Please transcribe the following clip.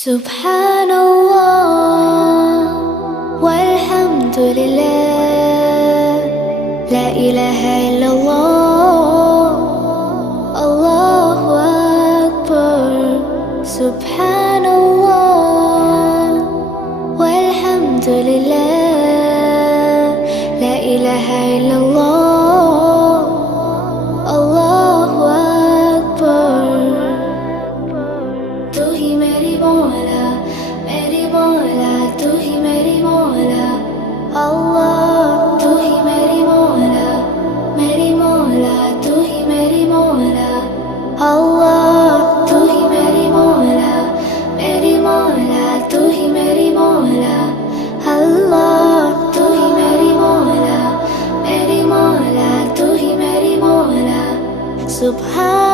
سبحان الله والحمد لله، لا إله إلا الله، الله أكبر. سبحان الله والحمد لله، لا إله إلا الله، الله أكبر. तू ही मेरी मौला तू ही मेरी मौला अल्लाह। तू ही मेरी मौला तू ही मेरी मौला अल्लाह। तू ही मेरी मौला तू ही मेरी मौला अल्लाह। तू ही मेरी मौला तू ही मेरी मौला। सुभान